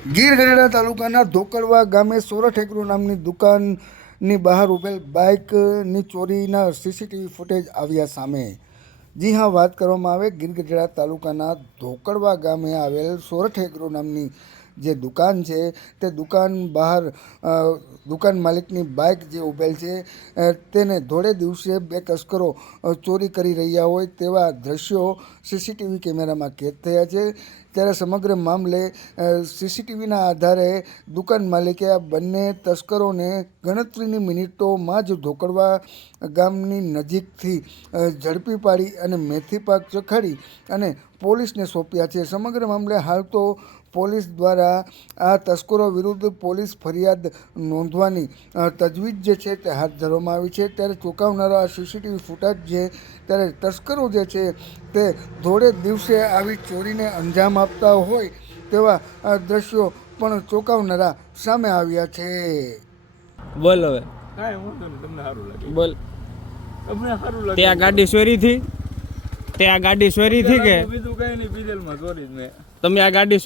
ગીર ગઢડા તાલુકાના ધોકડવા ગામે સોરઠ એગ્રો નામની દુકાનની બહાર ઉભેલ બાઇકની ચોરીના સીસીટીવી ફૂટેજ આવ્યા સામે. જી હા, વાત કરવામાં આવે ગીર ગઢડા તાલુકાના ધોકડવા ગામે આવેલ સોરઠ એગ્રો નામની જે દુકાન છે, તે દુકાન બહાર દુકાન માલિકની બાઇક જે ઉભેલ છે તેને ધોળે દિવસે બે તસ્કરો ચોરી કરી રહ્યા હોય તેવા દ્રશ્યો સીસીટીવી કેમેરામાં કેદ થયા છે. ત્યારે સમગ્ર મામલે સીસીટીવીના આધારે દુકાન માલિકે આ બંને તસ્કરોને ગણતરીની મિનિટોમાં જ ધોકડવા ગામની નજીકથી ઝડપી પાડી અને મેથી પાક ચખાડી અને પોલીસને સોંપ્યા છે. સમગ્ર મામલે હાલ તો પોલીસ દ્વારા આ તસ્કરો વિરુદ્ધ પોલીસ ફરિયાદ નોંધવાની તજવીજ જે છે તે હાથ ધરવામાં આવી છે. ત્યારે ચોંકાવનારો આ સીસીટીવી ફૂટેજ છે ત્યારે તસ્કરો જે છે તે ધોળે દિવસે આવી ચોરીને અંજામ આપતા હોય તેવા દ્રશ્યો પણ ચોંકાવનારા સામે આવ્યા છે. બોલ હવે. કાંઈ વાંધો નહીં તમને સારું લાગે. બોલ. તમને સારું લાગે? તે આ ગાડી ચોરી થી તે આ ગાડી ચોરી થી કે? બીજું કઈ નહીં ડીઝલમાં ચોરી જ મેં. તમે આ ગાડી